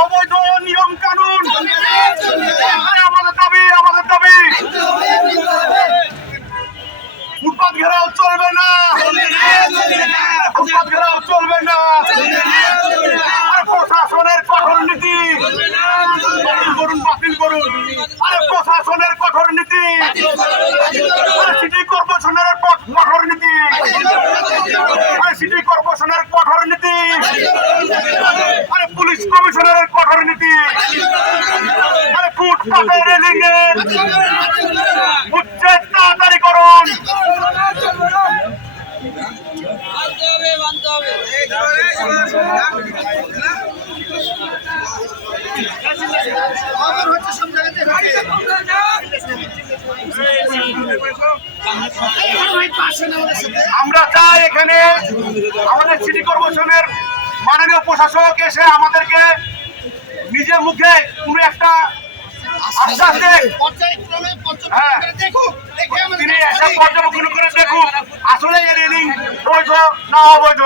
অবৈধ নিয়ম কানুন আমাদের দাবি, আমাদের দাবি। ফুটপাত ঘেরাও চলবে না, ফুটপাত ঘেরাও চলবে না। প্রশাসনের কঠোর নীতি বাতিল করুন, বাতিল করুন। আরে প্রশাসনের কঠোর নীতি, সিটি কর্পোরেশনের কঠোর নীতি, সিটি কর্পোরেশনের কঠোর নীতি, আরে পুলিশ কমিশনারের কঠোর নীতি, আরে ফুটপাতে রেলিং এর উচ্ছেদ তাড়াতাড়ি করুন। আমরা চাই এখানে আমাদের সিটি কর্পোরেশনের মাননীয় প্রশাসক এসে আমাদেরকে নিজের মুখে কোনো একটা আশ্বাস দেন, তিনি এসে পর্যবেক্ষণ করে দেখুন আসলে এই রেলিং বৈধ না অবৈধ।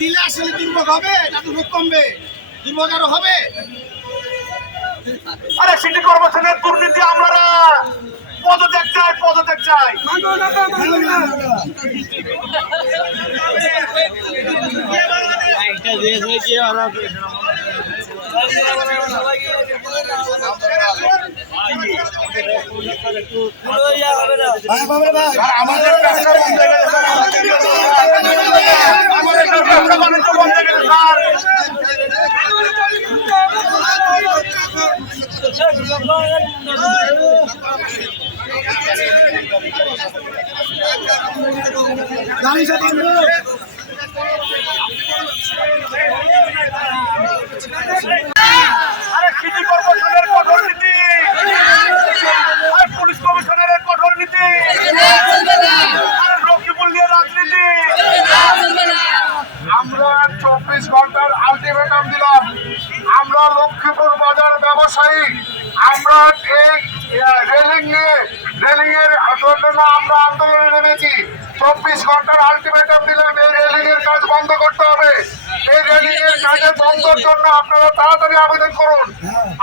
দিলে আসলে দুর্ভোগ হবে না দুর্ভোগ কমবে? দুর্ভোগ আরো হবে। আরে সিটি কর্পোরেশনের দুর্নীতি আমরা পদত্যাগ চাই, পদত্যাগ চাই। আমাদের ব্যবসা বন্ধ হয়ে গেছে, আমাদের ব্যবসা বাণিজ্য বন্ধ হয়ে গেছে স্যার। আরে সিটি কর্পোরেশনের কঠোর নীতি, আর পুলিশ কমিশনারের কঠোর নীতি, আর লক্ষ্মীপুর নিয়ে রাজনীতি। আমরা 24 ঘন্টার আলটিমেটাম দিলাম। আমরা লক্ষ্মীপুর বাজার ব্যবসায়ী, আমরা এই রেলিং এর জন্য আমরা আন্দোলনে নেমেছি। 24 ঘন্টার আলটিমেটাম দিলাম, এই রেলিং এর কাজ বন্ধ করতে হবে। এই রেলিং এর কাজের বন্ধের জন্য আপনারা তাড়াতাড়ি আবেদন করুন।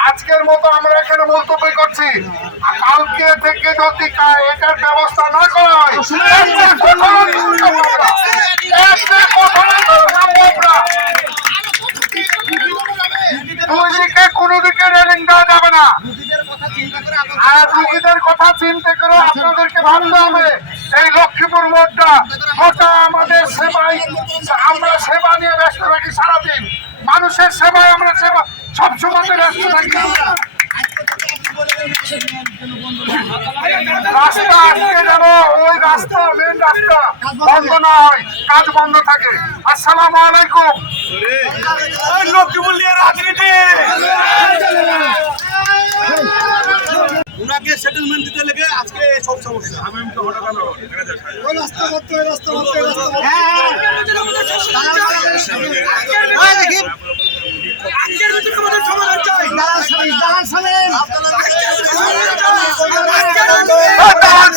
আজকের মতো আমরা এখানে মুলতবি করছি। কালকে থেকে যদি এটার ব্যবস্থা না করা হয়, দুদিকে কোনো দিকে রেলিং দেওয়া যাবে না। আর রুগীদের কথা চিন্তা করে আপনাদেরকে ভাবতে হবে। এই লক্ষ্মীপুর মোড়টা আমাদের সেবায়, আমরা সেবা নিয়ে ব্যস্ত থাকি সারাদিন। মানুষের সেবায় আমরা সেবা সবসময় ব্যস্ত থাকি। রাস্তা আজকে যেন ওই রাস্তা, মেন রাস্তা বন্ধ না হয়, কাজ বন্ধ থাকে। আসসালামু আলাইকুম। লক্ষ্মীপুর নিয়ে রাজনীতি, ওনাকে সেটেলমেন্ট দিতে লেগে আজকে সব সমস্যা।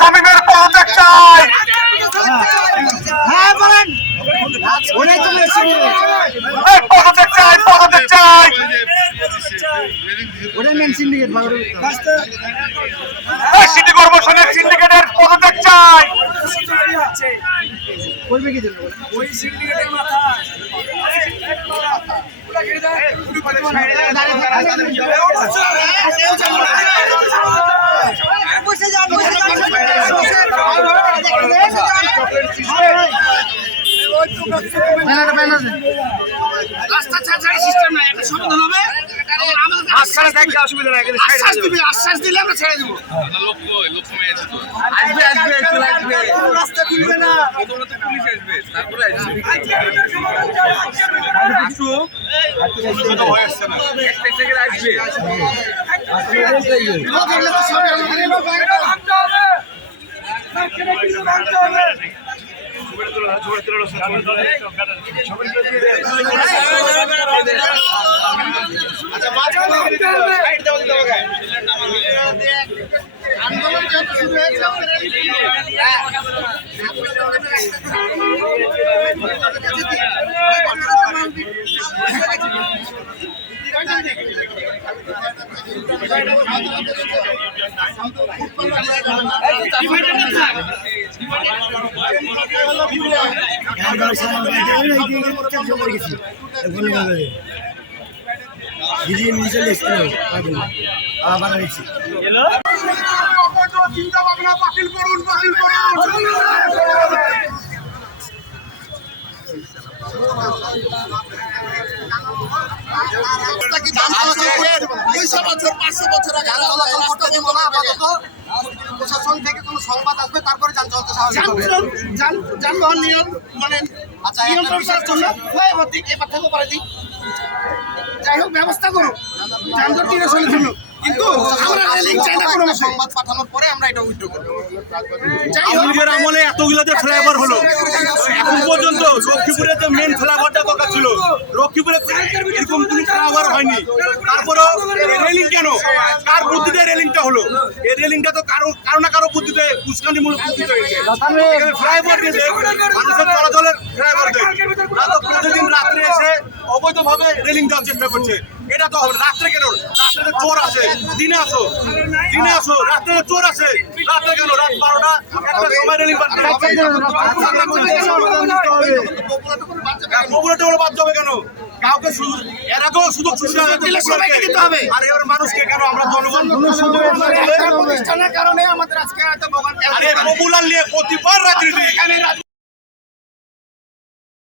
শামীমের পদত্যাগ চাই। পদত্যাগ চাই, পদত্যাগ চাই। সিটি কর্পোরেশনের সিন্ডিকেটের পদত্যাগ চাই। ওই সিন্ডিকেটের মাথা রাস্তা ছাড়া সিস্টেম নাই, একটা সমাধান হবে। আশ্বাস দিলে আমরা ছেড়ে দেবো। আসবে আসবে আসবে, রাস্তা খুলবে না, পুলিশ আসবে, তারপরে আসবে। আন্দোলন যেহেতু শুরু হয়েছে চিন্তা ভাবনা বাতিল করুন, বাতিল করুন। প্রশাসন থেকে কোনো সংবাদ আসবে, তারপরে যান চলাচল স্বাভাবিক হবে। যানবাহন নিয়ম মানে আচ্ছা, নিয়ম একটা প্রচার জন্য ফ্লাইওভার দিক এবার থেকে পরে দিক, যাই হোক ব্যবস্থা করুন যানজট নিরসনের জন্য, কিন্তু আমরা রেলিং চাই না কোনো মতে। সংবাদ পাঠানোর পরে আমরা এটা উইথড্র করব। যাই হোক আওয়ামী লীগের আমলে এতগুলো যে ফ্লাইওভার হলো, এখন পর্যন্ত লক্ষ্মীপুরে যে মেন ফ্লাইওভারটা দরকার ছিল, লক্ষ্মীপুরে এরকম কোনো ফ্লাইওভার হয়নি। তারপরেও রেলিং কেন, কার বুদ্ধিতে রেলিংটা হলো? এই রেলিংটা তো কারো না কারো বুদ্ধিতে, উস্কানিমূলক বুদ্ধিতে হয়েছে। এখানে ফ্লাইওভার দিয়েছে, মানুষের চলাচলের ফ্লাইওভার দেয় না, তো প্রতিদিন রাত্রে এসে অবৈধভাবে রেলিং দেওয়ার চেষ্টা করছে। এটা তো হবে রাত্রে কেন? রাত্রে তো চোর আসে, দিনে আসো, দিনে আসো, রাত্রে চোর আসে, রাত্রে কেন? রাত 12টা 1টার সময় রেলিং বাদ দেবে। পপুলারটা হলো বাদ যাবে কেন? কাউকে এর আগেও সুযোগ সুবিধা সবাইকে দিতে হবে। আর এবার মানুষকে কেন? আমরা জনগণ প্রতিষ্ঠানের কারণে আমাদের আজকে এত ভোগান্তি। আরে পপুলার নিয়ে প্রতিবার রাজনীতি।